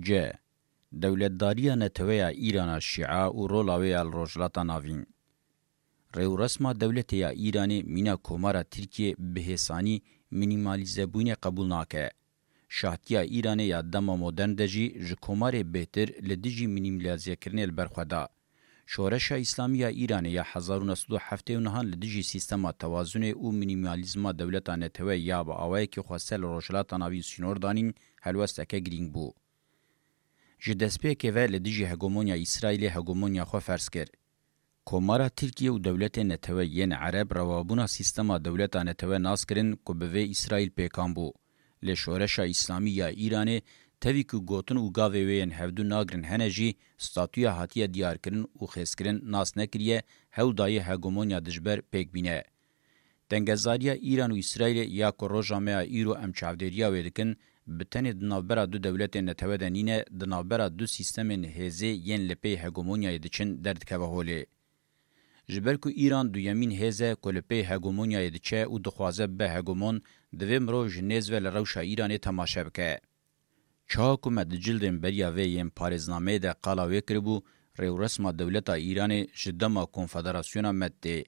ج. دولتداریه نتویا ایران شیعه و رولاوی الروجلاتا ناوین. ریو رسما دولتیا ایرانی مینا کومارا ترکیه بهسانی مینیمالیزه بوینه قبول ناکه. شاهتیا ایرانی یا دما مدرن دجی جکومار بهتر لدیجی مینیمالیزه کرنه البرخودا. شورش اسلامی ایران یا 1979 لدیجی سیستم توازن او مینیمالیزم دولتانه توی یا با آوای که خواستل روشلات ناوی سینور دانین هلوستکه گرینگ بو. جدسپه که وی لدیجی هگومونیا اسرائیل هگومونیا خو فرض کرد. کومارا ترکیه و دولت نتوی ین عرب روابونا سیستم دولتانه توی ناس کرن که به اسرائیل پیکان بو. لشورش اسلامی یا ایران تاوی که گوتن و گاوی وین هفدو ناگرن هنجی ستاتویا هاتیه دیار کرن و خیس کرن ناس نکریه هول دایه هگومونیا دجبر پیک بینه. دنگزاریا ایران و اسرائیل یا که روژامه ایرو امچاودریا ویدکن بتنی دنابرا دو دولت نتوه دنینه دنابرا دو سیستم هزه ین لپی هگومونیا دچن درد که هوله. جبر کو ایران دو یمین هزه کلپی هگومونیا دچه و دخوازه به هگومون دوی مرو جنیز و لروشا ایران تماشه بکه. چه حکومت جلدن بریا وی یم پارزنامه ده قلاوی کربو ریو رسما دولتا ایران جدما کنفدراسیونا مده.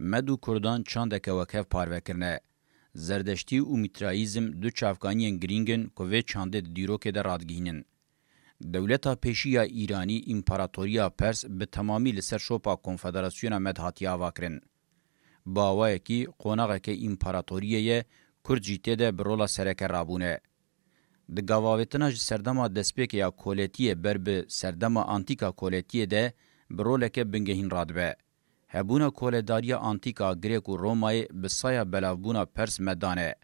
مدو کردان چاندک وکف پاروکرنه. زردشتی و میترائیزم دو چافکانین گرینگن که وی چانده دیروکه ده رادگینن. دولتا پیشیا ایرانی امپراتوریا پرس به تمامی لسر شوپا کنفدراسیونا مدهاتی آواکرن. باوای کی قوناغه که امپراتوریه کرد جیته ده برولا سرک رابونه. د گاواویتنا سردما دسپیک یا کولتیه بر به سردما آنتیکا کولتیه ده برولکه بنگهین رادبه. هبونا کولداریا آنتیکا گریک و رومای بسایا بلاوبونا پرس مدانه.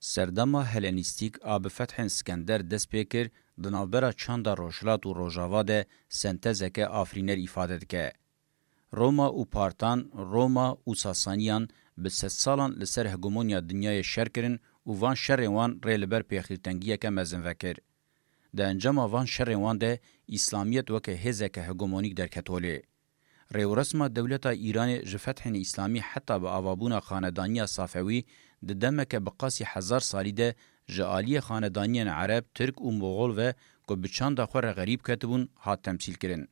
سردما هلنیستیک آب فتح اسکندر دسپیکر دنابرا چاندا روشلات و روژاوا ده سنتزک آفرینر ifade دکه. روما و پارتان، روما و ساسانیان به 3 سالان لسر هگمونیا دنیای شر کرن و وان شر وان ریلبر پیخیرتنگیه که مزن وکر. ده انجام وان شر وان ده اسلامیت وکه هزک هگمونیک در کتوله. ریو رسما دولتا ایران جفتح اسلامی حتی با آوابون خاندانی صافوی ده دمک بقاسی 1000 سالی ده جعالی خاندانیان عرب، ترک و مغول و که بچند خور غریب کتبون هات تمثیل کرن.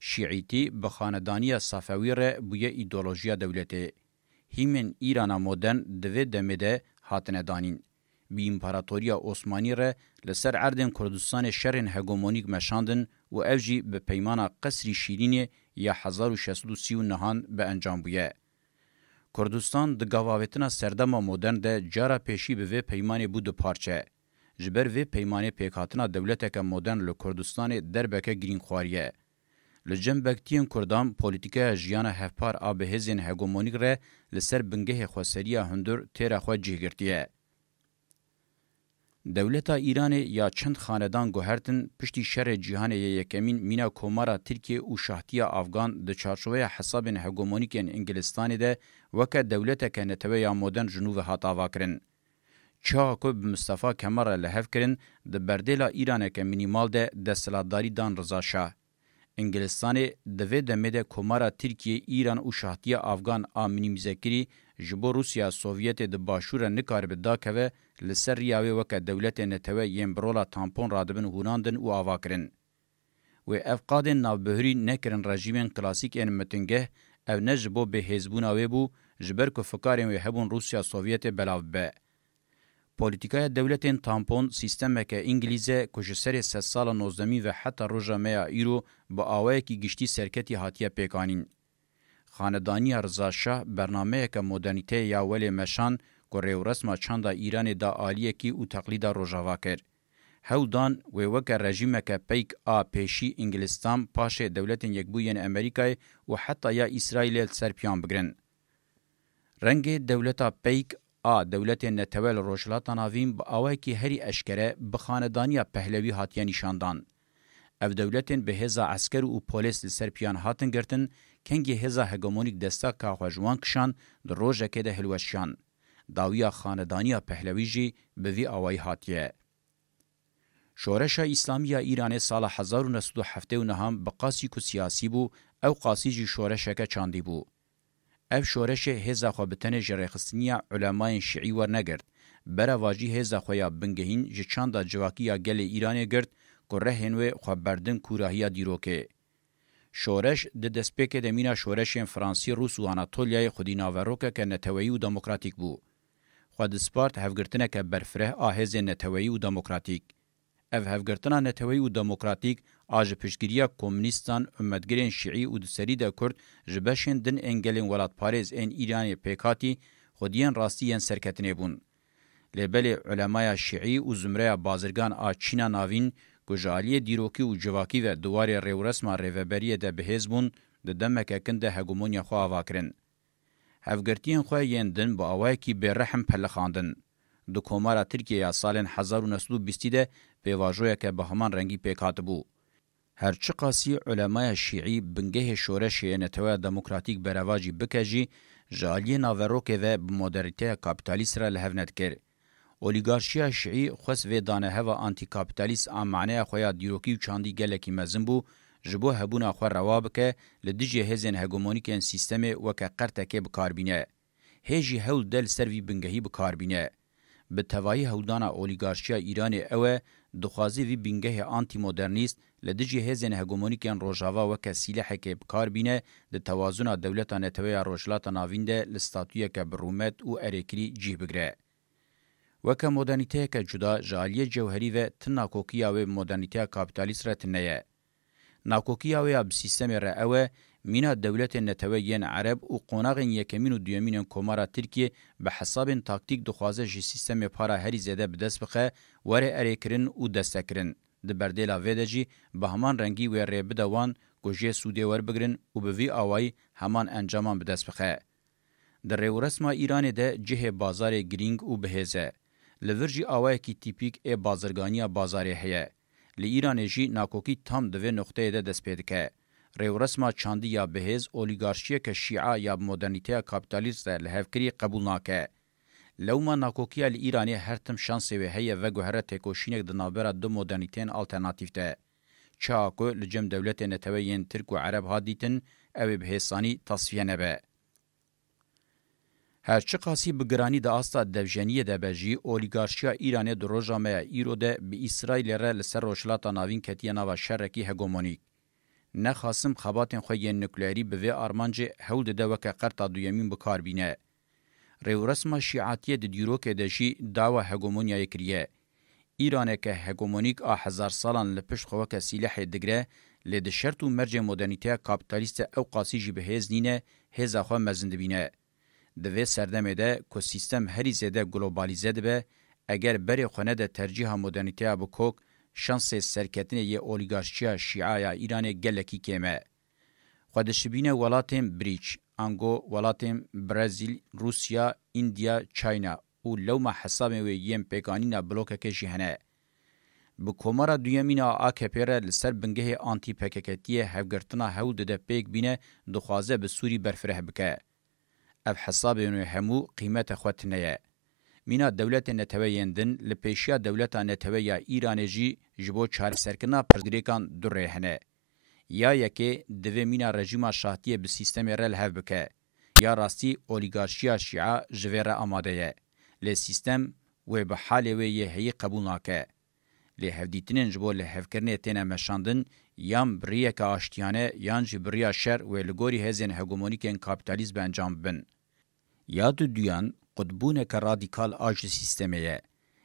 شیعیتی به خاندانی صافوی ره بویه ایدولوژیا دولته. هیمن ایران مدرن دوی دمده هاتنه دانین. بی امپراتوریا عثمانی ره لسر اردن کردستان شرن هگمونیک مشاندن و اوجی به پیمان قصری شیرین یا 1639 به انجام بویه. کردستان د گاواویتنا سردما مدرن ده جارا پیشی به وی پیمان بود پارچه. جبر وی پیمان پیکاتنا دولتک مدرن لکردستان دربکه گرین خواریه. لجنبکتین کردان پولیتیکا جیانا هفپار آب هزین هگمونیک ره لسر بنگه خواسریه هندور تیره خواه جیگرتیه. دولتا ایران یا چند خاندان گوهرتن پشتی شر جهان یکمین مینا کومارا ترکیه و شاهتیا افغان د چارچوبه حساب هگمونیک انگلستان ده وکه دولتا که نتوه یا مدرن جنوب هاتا واکرن. چه که مصطفی کمال لحف کرن د بردیلا ایران که مینیمال ده دستلاتداری دان رضا شاه. انگلستان دوی دمده کومارا ترکیه ایران و شاهتیا افغان آمینی مزکری جبو روسیا سوویت د باشور نکار بدا که لسر ریاوی وکه دولت نتوه یم برولا تامپون رادبن هوناندن و آواکرن. و افقاد نابهری نکرن رژیمن کلاسیک این متنگه او نجبو به حزبون آوی بو جبر که فکاریم و هبون روسیا سوویت بلاو به. پولیتیکای دولتین تامپون سیستم که انگلیزه کجسر 3 سال 19 و حتی روژا میا ایرو با آوه کی گشتی سرکتی هاتیه پیکانین. خاندانی رضا شاه برنامه که مدرنیته یا ولی مشان که ریو رسما چاندا ایران دا آلیه کی او تقلیدا روژاوا کر. هودان و وکر رژیم که پیک آ پیشی انگلستان پاش دولتین یکبوین امریکای و حتی یا اسرائیل سرپیان بگرن. رنگ دولتا پیک آ دولت نتوال روشلاتا ناویم با آوائی که هری اشکره بخاندانی پهلوی هاتیه نشاندان. او دولتین به هزا عسکر و پولیس لسر پیان هاتن گرتن کنگی هزا هگمونیک دستا که خواجوان کشان در روژه که ده هلوشان. داویا خاندانی پهلوی جی به وی آوائی هاتیه. شورش اسلامی ایران سال 1979 بقاسی که سیاسی بو او قاسی جی شورش که چاندی بو. اف شورش هزا خوابتن جرخستنیا علماء شیعی ور نگرد. برا واجی هزا خویا بنگهین جچاندا جواکیا گل ایران گرد کرهن و خبردن کوراهیا دیروکه. شورش د دسپیک د مینا شورشین فرانسی روس و آناتولیای خودی ناوروکه که نتویی و دموکراتیک بو. خود سپارت هفگرتنه که برفره آهز نتویی و دموکراتیک. اف هفگرتنه نتویی و دموکراتیک آج پشگیریا کمونیستان امتگرین شیعی و دسری ده کرد جبشن دن انگلین ولاد پاریز این ایرانی پیکاتی خودیان راستیان سرکتنه بون. لبل علمای شیعی و زمره بازرگان آچینا ناوین گجالی دیروکی و جواکی و دواری ریورسما ریوبریه ده بهز بون ده دمکه کنده هگومونیا خواه واکرن. هفگرتین خواه یندن با آوائی که به رحم پلخاندن. دو کومارا ترکیه سالن 1920 ده به واجویا که به همان رنگی پیکات بو. هرچی قاسی علمای شیعی بنگه شورش نتوی دموکراتیک برواجی بکجی جالی ناوروکه و بمودریته کابیتالیست را لحفنت کرد. اولیگارشیا شیعی خوست و دانه هوا آنتی کابیتالیست آمعنه خویا دیروکی و چاندی گلکی مزن بو جبو هبونا خو رواب که لدیجی هزین هگمونیکن سیستم وکه قرتکه بکاربینه. هیجی هول دل سروی بنگهی بکاربینه. به توایی هولدانا اولیگارشیا ایران اوه دخوازی وی بنگه آنتی مدرنیست لدیجی هزین هگمونیکن روژاوا وکه سیلحه که بکاربینه ده توازن دولتان توی روشلات ناوینده لستاتویه که برومت و اریکری جیه بگره. وکه مدرنیته که جدا جالیه جوهری و تناکوکیا و مدرنیته کابیتالیست را تنیه. ناکوکیا و بسیستم را اوه مینا دولت نتویین عرب و قوناغین یکمین و دیومین کومارا ترکیه به حساب تاکتیک دخوازه جی سیستم پارا هری زده بدست بخه وره اریکرن و دستکرن. ده بردیلا ویده جی به همان رنگی و ری بدوان گوژه سوده ور بگرن و به وی آوائی همان انجامان بدست بخه. در ریورسما ایران ده جه بازار گرینگ و بهزه. لورجی آوائی کی تیپیک ای بازرگانی بازاری هیه. لی ایران جی ناکوکی تام دوی نقطه ده دست پیده که. ریورسما چاندی یا بهز اولیگارشیه که شیعه یا مدرنیته کابیتالیست لحفکری قبول ناکه. لوما ناکوکیا لی ایرانی هر تم شانسی و هیه و گوهره تکوشینک دنابرا دو مدرنیتین آلترناتیف ده. چه آکو لجم دولت نتویین ترک و عرب ها دیتن او بهستانی تصفیه نبه. هرچی قاسی بگرانی ده آستا دوجنیه ده بجی اولیگارشیا ایرانی دو روژامه ایرو ده به اسرائیل را لسر روشلاتا ناوین کتیه ناوا شرکی هگومونیک. نخاسم خباتن خوی نوکلیری به وی آرمانج هول ده وکه قرطا دویمین بکار بینه. ریورسما شیعاتیه ده دیروک ده جی داوا هگومونیای کریه. ایرانه که هگومونیک هزار سالان لپشت خوکه سیلح دگره لده شرط و مرج مدرنیته کابیتالیست او قاسی جی به هز نینه هزا خواه مزند بینه. دوی سردمه ده که سیستم هری زده گلوبالیزه ده به اگر بری خونه ده ترجیح مدرنیته بکوک شانس سرکتنه یه اولیگارشیا شیعه ایران گلکی کمه. خودشبینه ولاتیم بریچ، انگو ولاتیم برزیل، روسیا، اندیا، چاینا و لوما حسابه و یم پیکانینا بلوکه که جهنه. بکومارا دویمینا آکپیره لسر بنگه آنتی پککتیه هفگرتنا هول ده پیک بینه دخوازه به سوری برفره بکه. اف حسابه نو همو قیمت خواتنه. مینا دولت نتویندن لپیشیا دولت نتویا ایران جی جبو چار سرکنا پرگریکان دوره هنه. یا یکی دوی مینا رژیم شاهتیه به سیستم رل هف بکه. یا راستی اولیگارشیا شیعه جویر آماده یه. لی سیستم و به حال و یه هی قبول ناکه. لی هفدیتنین جبو لی هفکرنه تینه مشاندن یام بریه که آشتیانه یان جبریا شر و لگوری هزین هگومونیکن کابیتالیزم انجام بن. یاد دویان قطبونه که رادیکال آج سیستمیه.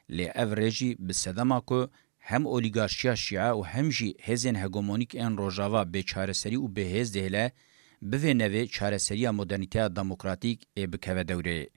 لی افریجی بسدما که هم اولیگارشیا شیعه و هم جی هزین هگومونیک این روژاوا به چارسری و به هز دهله بوی نوی چارسری مدرنیته دموکراتیک ای بکوه دوره.